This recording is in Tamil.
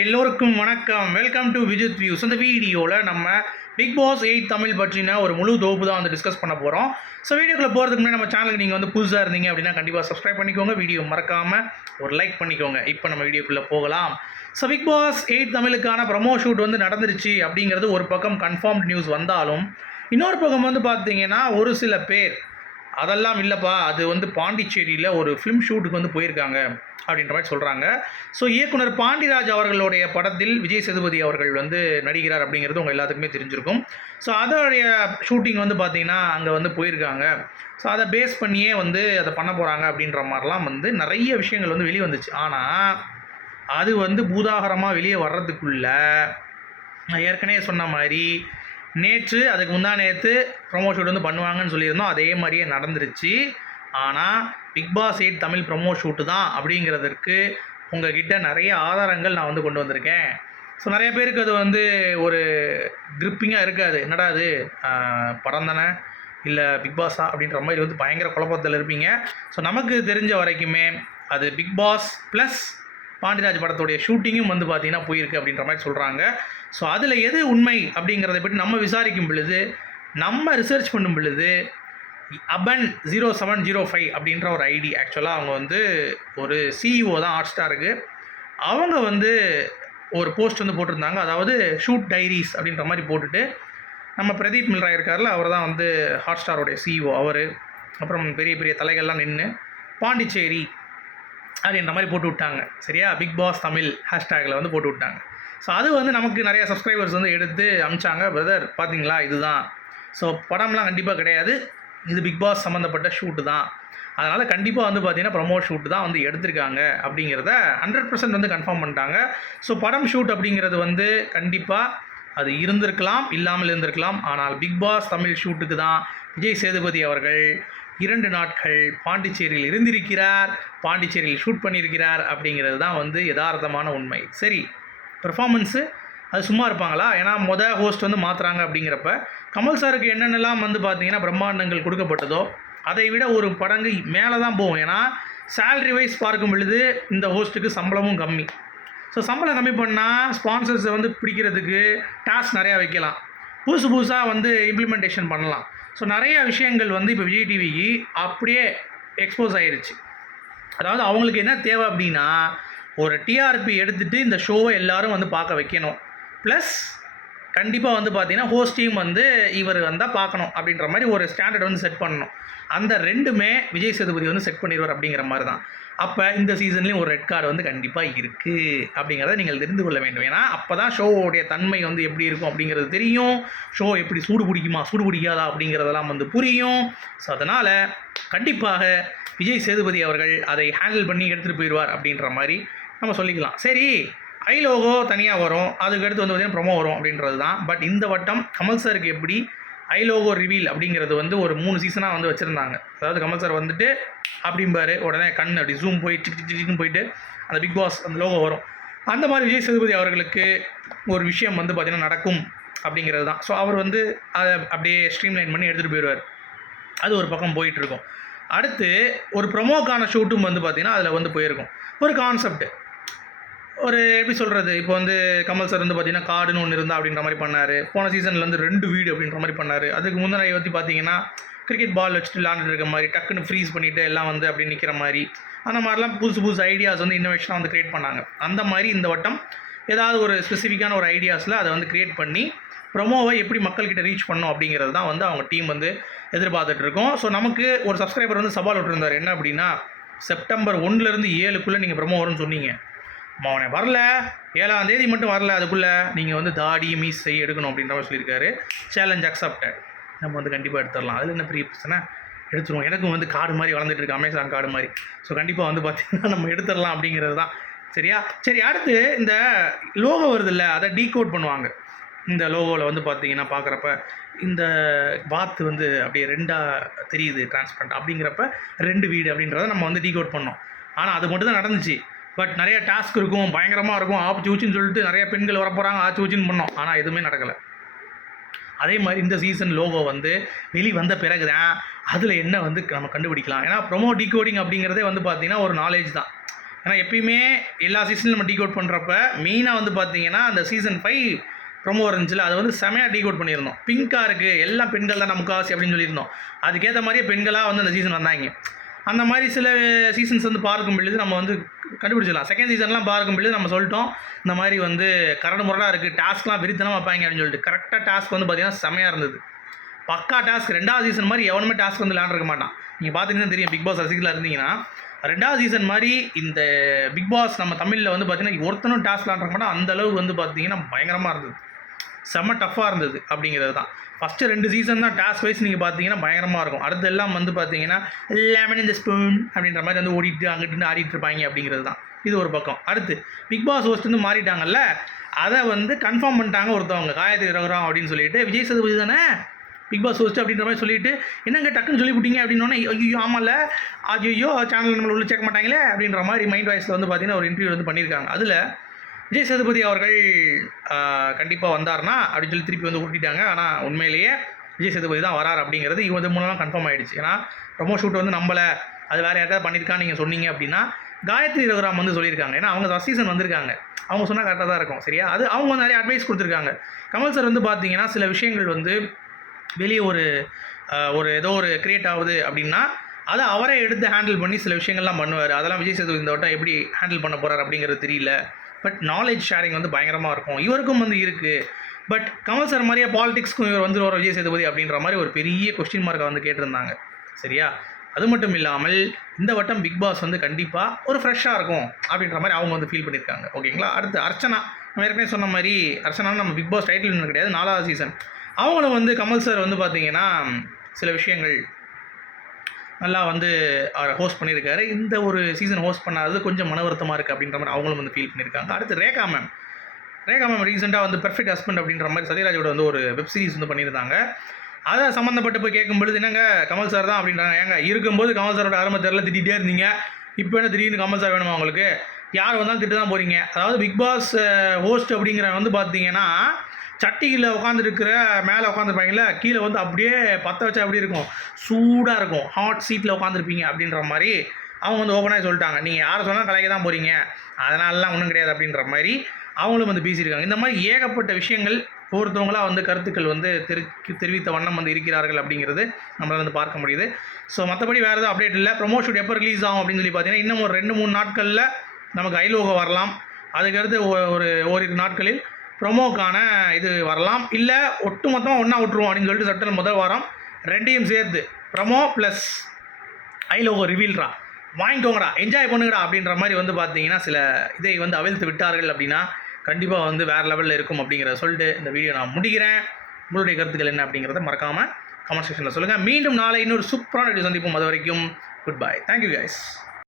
எல்லோருக்கும் வணக்கம். வெல்கம் டு விஜித் வியூஸ் இந்த வீடியோவில் நம்ம பிக் பாஸ் எயிட் தமிழ் பற்றின ஒரு முழு தொகுப்பு தான் வந்து டிஸ்கஸ் பண்ண போகிறோம் ஸோ வீடியோக்குள்ள போகிறதுக்கு முன்னாடி நம்ம சேனலுக்கு நீங்கள் வந்து புதுசாக இருந்தீங்க அப்படின்னா கண்டிப்பாக சப்ஸ்கிரைப் பண்ணிக்கோங்க. வீடியோ மறக்காமல் ஒரு லைக் பண்ணிக்கோங்க. இப்போ நம்ம வீடியோக்குள்ளே போகலாம். ஸோ பிக் பாஸ் எயிட் தமிழுக்கான ப்ரமோ ஷூட் வந்து நடந்துருச்சு அப்படிங்கிறது ஒரு பக்கம் கன்ஃபார்ம்ட் நியூஸ் வந்தாலும் இன்னொரு பக்கம் வந்து பார்த்தீங்கன்னா ஒரு சில பேர் அதெல்லாம் இல்லைப்பா. அது வந்து பாண்டிச்சேரியில் ஒரு ஃபிலிம் ஷூட்டுக்கு வந்து போயிருக்காங்க அப்படின்ற மாதிரி சொல்கிறாங்க ஸோ இயக்குனர் பாண்டிராஜ் அவர்களுடைய படத்தில் விஜய் சேதுபதி அவர்கள் வந்து நடிக்கிறார் அப்படிங்கிறது உங்கள் எல்லாத்துக்குமே தெரிஞ்சிருக்கும். ஸோ அதோடைய ஷூட்டிங் வந்து பார்த்திங்கன்னா அங்கே வந்து போயிருக்காங்க. ஸோ அதை பேஸ் பண்ணியே வந்து அதை பண்ண போகிறாங்க அப்படின்ற மாதிரிலாம் வந்து நிறைய விஷயங்கள் வந்து வெளியே வந்துச்சு. ஆனால் அது வந்து பூதாகரமாக வெளியே வர்றதுக்குள்ளே நான் ஏற்கனவே சொன்ன மாதிரி நேற்று அதுக்கு முந்தா நேற்று ப்ரொமோ ஷூட் வந்து பண்ணுவாங்கன்னு சொல்லியிருந்தோம். அதே மாதிரியே நடந்துருச்சு. ஆனால் Big Boss eight Tamil promo shoot தான் அப்படிங்கிறதுக்கு உங்ககிட்ட நிறைய ஆதாரங்கள் நான் வந்து கொண்டு வந்திருக்கேன். ஸோ நிறைய பேருக்கு அது வந்து ஒரு கிரிப்பிங்காக இருக்காது. என்னடா அது படம் தானே? இல்லை பிக் பாஸா அப்படின்ற மாதிரி வந்து பயங்கர குழப்பத்தில் இருப்பீங்க. ஸோ நமக்கு தெரிஞ்ச வரைக்குமே அது பிக் பாஸ் ப்ளஸ் பாண்டிராஜ் படத்துடைய ஷூட்டிங்கும் வந்து பார்த்தீங்கன்னா போயிருக்கு அப்படின்ற மாதிரி சொல்கிறாங்க ஸோ அதில் எது உண்மை அப்படிங்கிறத பற்றி நம்ம விசாரிக்கும் பொழுது நம்ம ரிசர்ச் பண்ணும் பொழுது அபன் ஜீரோ செவன் ஜீரோ ஃபைவ் அப்படின்ற ஒரு ஐடி ஆக்சுவலாக அவங்க வந்து ஒரு சிஇஓ தான் ஹாட் ஸ்டாருக்கு அவங்க வந்து ஒரு போஸ்ட் வந்து போட்டிருந்தாங்க. அதாவது ஷூட் டைரிஸ் அப்படின்ற மாதிரி போட்டுட்டு நம்ம பிரதீப் மில்ரா இருக்கார்ல அவர் தான் வந்து ஹாட் ஸ்டாரோடைய சிஇஓ அவர். அப்புறம் பெரிய பெரிய தலைகள்லாம் நின்று பாண்டிச்சேரி அப்படின்ற மாதிரி போட்டு விட்டாங்க. சரியா? பிக் பாஸ் தமிழ் ஹேஷ்டேக்கில் வந்து போட்டு விட்டாங்க. ஸோ அது வந்து நமக்கு நிறைய சப்ஸ்கிரைபர்ஸ் வந்து எடுத்து அமிச்சாங்க பிரதர் பார்த்தீங்களா இதுதான். ஸோ படம்லாம் கண்டிப்பாக கிடையாது. இது பிக் பாஸ் சம்மந்தப்பட்ட ஷூட்டு தான். அதனால் கண்டிப்பாக வந்து பார்த்தீங்கன்னா ப்ரமோ ஷூட் தான் வந்து எடுத்திருக்காங்க அப்படிங்கிறத ஹண்ட்ரட் பர்சன்ட் வந்து கன்ஃபார்ம் பண்ணிட்டாங்க. ஸோ படம் ஷூட் அப்படிங்கிறது வந்து கண்டிப்பாக அது இருந்திருக்கலாம் இல்லாமல் இருந்திருக்கலாம். ஆனால் பிக் பாஸ் தமிழ் ஷூட்டுக்கு தான் விஜய் சேதுபதி அவர்கள் இரண்டு நாட்கள் பாண்டிச்சேரியில் இருந்திருக்கிறார் பாண்டிச்சேரியில் ஷூட் பண்ணியிருக்கிறார் அப்படிங்கிறது தான் வந்து யதார்த்தமான உண்மை. சரி பெர்ஃபார்மன்ஸு அது சும்மா இருப்பாங்களா? ஏன்னா மொதல் ஹோஸ்ட் வந்து மாற்றுறாங்க அப்படிங்கிறப்ப கமல் சாருக்கு என்னென்னலாம் வந்து பார்த்தீங்கன்னா பிரம்மாண்டங்கள் கொடுக்கப்பட்டதோ அதை விட ஒரு படங்கு மேலே தான் போகும். ஏன்னா சேல்ரி வைஸ் பார்க்கும் பொழுது இந்த ஹோஸ்ட்டுக்கு சம்பளமும் கம்மி. ஸோ சம்பளம் கம்மி பண்ணால் ஸ்பான்சர்ஸை வந்து பிடிக்கிறதுக்கு டாஸ்க் நிறையா வைக்கலாம். புதுசு புதுசாக வந்து இம்ப்ளிமெண்டேஷன் பண்ணலாம். ஸோ நிறைய விஷயங்கள் வந்து இப்போ விஜய் டிவிக்கு அப்படியே எக்ஸ்போஸ் ஆயிடுச்சு அதாவது அவங்களுக்கு என்ன தேவை அப்படின்னா ஒரு டிஆர்பி எடுத்துகிட்டு இந்த ஷோவை எல்லாரும் வந்து பார்க்க வைக்கணும். ப்ளஸ் கண்டிப்பாக வந்து பார்த்தீங்கன்னா ஹோஸ்டையும் வந்து இவர் வந்தால் பார்க்கணும் அப்படின்ற மாதிரி ஒரு ஸ்டாண்டர்ட் வந்து செட் பண்ணணும். அந்த ரெண்டுமே விஜய் சேதுபதி வந்து செட் பண்ணிடுவார் அப்படிங்கிற மாதிரி தான் அப்போ இந்த சீசன்லேயும் ஒரு ரெட் கார்டு வந்து கண்டிப்பாக இருக்குது அப்படிங்கிறத நீங்கள் தெரிந்து கொள்ள வேண்டும். ஏன்னா அப்போ தான் ஷோவோடைய தன்மை வந்து எப்படி இருக்கும் அப்படிங்கிறது தெரியும். ஷோ எப்படி சூடு பிடிக்குமா சூடு பிடிக்காதா அப்படிங்கிறதெல்லாம் வந்து புரியும். ஸோ அதனால் கண்டிப்பாக விஜய் சேதுபதி அவர்கள் அதை ஹேண்டில் பண்ணி எடுத்துகிட்டு போயிடுவார் அப்படின்ற மாதிரி நம்ம சொல்லிக்கலாம். சரி ஐ லோகோ தனியாக வரும். அதுக்கடுத்து வந்து பார்த்தீங்கன்னா ப்ரொமோ வரும் அப்படின்றது தான் பட் இந்த வட்டம் கமல் சாருக்கு எப்படி ஐ லோகோ ரிவீல் அப்படிங்கிறது வந்து ஒரு மூணு சீசனாக வந்து வச்சுருந்தாங்க அதாவது கமல் சார் வந்துட்டு அப்படிம்பாரு உடனே கண் அப்படி ஜூம் போய் டிக் டிக்னு போயிட்டு அந்த பிக் பாஸ் அந்த லோகோ வரும் அந்த மாதிரி விஜய் சேதுபதி அவர்களுக்கு ஒரு விஷயம் வந்து பார்த்திங்கன்னா நடக்கும் அப்படிங்கிறது தான் ஸோ அவர் வந்து அதை அப்படியே ஸ்ட்ரீம்லைன் பண்ணி எடுத்துகிட்டு போயிடுவார் அது ஒரு பக்கம் போயிட்டுருக்கும் அடுத்து ஒரு ப்ரொமோக்கான ஷூட்டும் வந்து பார்த்திங்கன்னா அதில் வந்து போயிருக்கும் ஒரு கான்செப்ட் ஒரு எப்படி சொல்கிறது இப்போ வந்து கமல் சார் வந்து பார்த்தீங்கன்னா கார்டுன்னு ஒன்று இருந்தா அப்படின்ற மாதிரி பண்ணார். போன சீசனில் வந்து ரெண்டு வீடு அப்படின்ற மாதிரி பண்ணார். அதுக்கு முந்தின பற்றி பார்த்தீங்கன்னா கிரிக்கெட் பால் வச்சுட்டு விளாண்டுட்டு இருக்க மாதிரி டக்குன்னு ஃப்ரீஸ் பண்ணிவிட்டு எல்லாம் வந்து அப்படி நிற்கிற மாதிரி. அந்த மாதிரிலாம் புதுசு புதுசு ஐடியாஸ் வந்து இன்னோவேஷனாக வந்து க்ரியேட் பண்ணாங்க. அந்த மாதிரி இந்த வட்டம் ஏதாவது ஒரு ஸ்பெசிஃபிக்கான ஒரு ஐடியாஸில் அதை வந்து க்ரியேட் பண்ணி ப்ரொமோவை எப்படி மக்கள்கிட்ட ரீச் பண்ணும் அப்படிங்கிறது தான் வந்து அவங்க டீம் வந்து எதிர்பார்த்துட்டு இருக்கோம். ஸோ நமக்கு ஒரு சப்ஸ்கிரைபர் வந்து சவால் விட்டுருந்தார். என்ன அப்படின்னா செப்டம்பர் ஒன்றுலேருந்து ஏழுக்குள்ளே நீங்கள் ப்ரொமோ வரும்னு சொன்னீங்க. அவனை வரல. ஏழாம் தேதி மட்டும் வரல. அதுக்குள்ளே நீங்கள் வந்து தாடி மீசை எடுக்கணும் அப்படின்ற மாதிரி சொல்லியிருக்காரு. சேலஞ்ச் அக்செப்டட் நம்ம வந்து கண்டிப்பாக எடுத்துடலாம். அதில் என்ன பெரிய பிரச்சனை? எடுத்துருவோம். எனக்கும் வந்து கார்டு மாதிரி வளர்ந்துட்டு இருக்கு. அமேசான் கார்டு மாதிரி. ஸோ கண்டிப்பாக வந்து பார்த்திங்கன்னா நம்ம எடுத்துடலாம் அப்படிங்கிறது தான். சரியா? சரி அடுத்து இந்த லோகோ வருதுல்ல அதை டீகோட் பண்ணுவாங்க. இந்த லோகோவில் வந்து பார்த்தீங்கன்னா பார்க்குறப்ப இந்த பாத்து வந்து அப்படியே ரெண்டாக தெரியுது டிரான்ஸ்பரண்ட் அப்படிங்கிறப்ப ரெண்டு வீடு அப்படின்றத நம்ம வந்து டீகோட் பண்ணோம். ஆனால் அது மட்டும் தான் நடந்துச்சு. பட் நிறைய டாஸ்க் இருக்கும் பயங்கரமாக இருக்கும். ஆச்சு ஊச்சின்னு சொல்லிட்டு நிறைய பெண்கள் வரப்போகிறாங்க ஆச்சு ஊச்சின்னு பண்ணோம். ஆனால் எதுவுமே நடக்கலை. அதே மாதிரி இந்த சீசன் லோகோ வந்து வெளி வந்த பிறகு தான் அதில் என்ன வந்து நம்ம கண்டுபிடிக்கலாம். ஏன்னா ப்ரொமோ டிகோடிங் அப்படிங்கிறதே வந்து பார்த்திங்கன்னா ஒரு நாலேஜ் தான். ஏன்னா எப்பயுமே எல்லா சீசனும் நம்ம டிகோட் பண்ணுறப்ப மெயினாக வந்து பார்த்தீங்கன்னா அந்த சீசன் ஃபைவ் ப்ரொமோ இருந்துச்சுல அதை வந்து செமையாக டிகோட் பண்ணியிருந்தோம். பிங்காக இருக்குது எல்லாம் பெண்கள் தான் நமக்கு ஆசை அப்படின்னு சொல்லியிருந்தோம். அதுக்கேற்ற மாதிரியே பெண்களாக வந்து அந்த சீசன் வந்தாங்க. அந்த மாதிரி சில சீசன்ஸ் வந்து பார்க்கும் பொழுது நம்ம வந்து கண்டுபிடிச்சிடலாம். செகண்ட் சீசன்லாம் பார்க்கும் பொழுது நம்ம சொல்லிட்டோம் இந்த மாதிரி வந்து கரடு முரடாக இருக்குது டாஸ்க்லாம் விரித்தனமாக வைப்பாங்க அப்படின்னு சொல்லிட்டு. கரெக்டாக டாஸ்க் வந்து பார்த்தீங்கன்னா செமையாக இருந்தது. பக்கா டாஸ்க் ரெண்டாவது சீசன் மாதிரி எவனுமே டாஸ்க் வந்து விளையாண்டுருக்க மாட்டான். நீங்கள் பார்த்தீங்கன்னா தெரியும் பிக் பாஸ் ரசிகலாக இருந்தீங்கன்னா ரெண்டாவது சீசன் மாதிரி இந்த பிக் பாஸ் நம்ம தமிழில் வந்து பார்த்தீங்கன்னா ஒருத்தனும் டாஸ்க் விளாண்டுருக்க மாட்டான். அந்த அளவுக்கு வந்து பார்த்தீங்கன்னா பயங்கரமாக இருந்தது. செம்ம டஃப்பாக இருந்தது அப்படிங்கிறது தான். ஃபஸ்ட்டு ரெண்டு சீசன் தான் டாஸ்க் வைஸ் நீங்கள் பார்த்தீங்கன்னா பயங்கரமாக இருக்கும். அடுத்து எல்லாம் வந்து பார்த்தீங்கன்னா லெமன் இந்த ஸ்பூன் அப்படின்ற மாதிரி வந்து ஓடிட்டு அங்கிட்டு ஆடிட்டு இருப்பாங்க அப்படிங்கிறது தான். இது ஒரு பக்கம். அடுத்து பிக் பாஸ் ஹோஸ்ட் வந்து மாறிட்டாங்கல்ல அதை வந்து கன்ஃபார்ம் பண்ணிட்டாங்க ஒருத்தவங்க காயத்ரி ரகுராம் அப்படின்னு சொல்லிட்டு விஜய் சதுபதி தானே? பிக் பாஸ் ஹோஸ்ட் அப்படின்ற மாதிரி சொல்லிட்டு என்னங்க டக்குன்னு சொல்லிவிட்டீங்க? அப்படின்னோடனே ஐயோ ஆமாம்ல ஐயோ சேனல் நம்மளை உள்ள சேர்க்க மாட்டாங்களே? அப்படின்ற மாதிரி மைண்ட் வாய்ஸில் வந்து பார்த்தீங்கன்னா ஒரு இன்டர்வியூ வந்து பண்ணியிருக்காங்க. அதில் விஜய் சேதுபதி அவர்கள் கண்டிப்பாக வந்தார்னா அப்படின்னு சொல்லி திருப்பி வந்து ஊட்டிட்டாங்க ஆனால் உண்மையிலேயே விஜய் சேதுபதி தான் வரார் அப்படிங்கிறது இது மூலமாக கன்ஃபார்ம் ஆகிடுச்சு ஏன்னா ப்ரொமோ ஷூட் வந்து நம்மளை அது வேறு யாராவது பண்ணியிருக்கான்னு நீங்கள் சொன்னீங்க அப்படின்னா காயத்ரி ரகுராம் வந்து சொல்லியிருக்காங்க. ஏன்னா அவங்க சீசன் வந்திருக்காங்க. அவங்க சொன்னால் கரெக்டாக தான் இருக்கும் சரியா? அது அவங்க வந்து நிறைய அட்வைஸ் கொடுத்துருக்காங்க. கமல் சார் வந்து பார்த்தீங்கன்னா சில விஷயங்கள் வந்து வெளியே ஒரு ஒரு ஏதோ ஒரு கிரியேட் ஆகுது அப்படின்னா அதை அவரே எடுத்து ஹேண்டில் பண்ணி சில விஷயங்கள்லாம் பண்ணுவார். அதெல்லாம் விஜய் சேதுபதி இந்த வட்டம் எப்படி ஹேண்டில் பண்ண போகிறார் அப்படிங்கிறது தெரியல. பட் நாலேஜ் ஷேரிங் வந்து பயங்கரமாக இருக்கும். இவருக்கும் வந்து இருக்குது பட் கமல் சார் மாதிரியே பாலிடிக்ஸ்க்கும் இவர் வந்து வர விஜய் சேதுபதி அப்படின்ற மாதிரி ஒரு பெரிய கொஸ்டின் மார்க்கை வந்து கேட்டிருந்தாங்க. சரியா? அது மட்டும் இல்லாமல் இந்த வட்டம் பிக் பாஸ் வந்து கண்டிப்பாக ஒரு ஃப்ரெஷ்ஷாக இருக்கும் அப்படின்ற மாதிரி அவங்க வந்து ஃபீல் பண்ணியிருக்காங்க. ஓகேங்களா அடுத்து அர்ச்சனா. நம்ம ஏற்கனவே சொன்ன மாதிரி அர்ச்சனா நம்ம பிக் பாஸ் டைட்டில் கிடையாது நாலாவது சீசன் அவங்களும் வந்து கமல் சார் வந்து பார்த்தீங்கன்னா சில விஷயங்கள் நல்லா வந்து அவரை ஹோஸ்ட் பண்ணியிருக்காரு. இந்த ஒரு சீசன் ஹோஸ்ட் பண்ணாதது கொஞ்சம் மன வருத்தமாக இருக்குது அப்படின்ற மாதிரி அவங்களும் வந்து ஃபீல் பண்ணியிருக்காங்க. அடுத்து ரேகா மேம் ரேகா மேம் ரீசெண்டாக வந்து பெர்ஃபெக்ட் ஹஸ்பண்ட் அப்படின்ற மாதிரி சத்யராஜோட வந்து ஒரு வெப் சீரிஸ் வந்து பண்ணியிருந்தாங்க. அதை சம்மந்தப்பட்டு போய் கேட்கும்பொழுது என்னங்க கமல் சார் தான்? அப்படின்றாங்க. ஏங்க இருக்கும்போது கமல் சாரோட அருமை தெரில திட்டிகிட்டே இருந்தீங்க. இப்போ என்ன திடீர்னு கமல் சார் வேணுமா உங்களுக்கு? யார் வந்தாலும் திட்டு தான் போகிறீங்க அதாவது பிக் பாஸ் ஹோஸ்ட் அப்படிங்கிற வந்து பார்த்தீங்கன்னா சட்டியில் உட்காந்துருக்கிற மேலே உட்காந்துருப்பாங்களே கீழே வந்து அப்படியே பற்ற வச்சா அப்படி இருக்கும்? சூடாக இருக்கும். ஹாட் சீட்டில் உட்காந்துருப்பீங்க அப்படின்ற மாதிரி அவங்க வந்து ஓப்பனாக சொல்லிட்டாங்க. நீங்கள் யாரை சொன்னால் கலைக்க தான் போகிறீங்க அதனாலலாம் ஒன்றும் கிடையாது அப்படின்ற மாதிரி அவங்களும் வந்து பேசியிருக்காங்க. இந்த மாதிரி ஏகப்பட்ட விஷயங்கள் ஒவ்வொருத்தவங்களாக வந்து கருத்துக்கள் வந்து தெரி தெரிவித்த வண்ணம் வந்து இருக்கிறார்கள் அப்படிங்கிறது நம்மளால் வந்து பார்க்க முடியுது. ஸோ மற்றபடி வேறு எதுவும் அப்டேட் இல்லை. ப்ரொமோஷன் எப்போ ரிலீஸ் ஆகும் அப்படின்னு சொல்லி பார்த்தீங்கன்னா இன்னும் ஒரு ரெண்டு மூணு நாட்களில் நமக்கு ஐலோகோ வரலாம். அதுக்கடுத்து ஒரு ஓரிரு நாட்களில் ப்ரொமோக்கான இது வரலாம். இல்லை ஒட்டு மொத்தமாக ஒன்றா விட்ருவோம் அப்படின்னு சொல்லிட்டு சட்டம் முதல் வாரம் ரெண்டையும் சேர்த்து ப்ரமோ ப்ளஸ் ஐலோகோ ரிவீல்ரா வாங்கிக்கோங்கடா என்ஜாய் பண்ணுங்கடா அப்படின்ற மாதிரி வந்து பார்த்தீங்கன்னா சில இதை வந்து அவிழ்த்து விட்டார்கள் அப்படின்னா கண்டிப்பாக வந்து வேறு லெவலில் இருக்கும் அப்படிங்கிறத சொல்லிட்டு இந்த வீடியோ நான் முடிக்கிறேன். உங்களுடைய கருத்துக்கள் என்ன அப்படிங்கிறத மறக்காமல் கமெண்ட் செக்ஷனில் சொல்லுங்கள் மீண்டும் நாளை இன்னொரு சூப்பரான வீடியோ சந்திப்போம். அது வரைக்கும் குட் பை தேங்க்யூ கைஸ்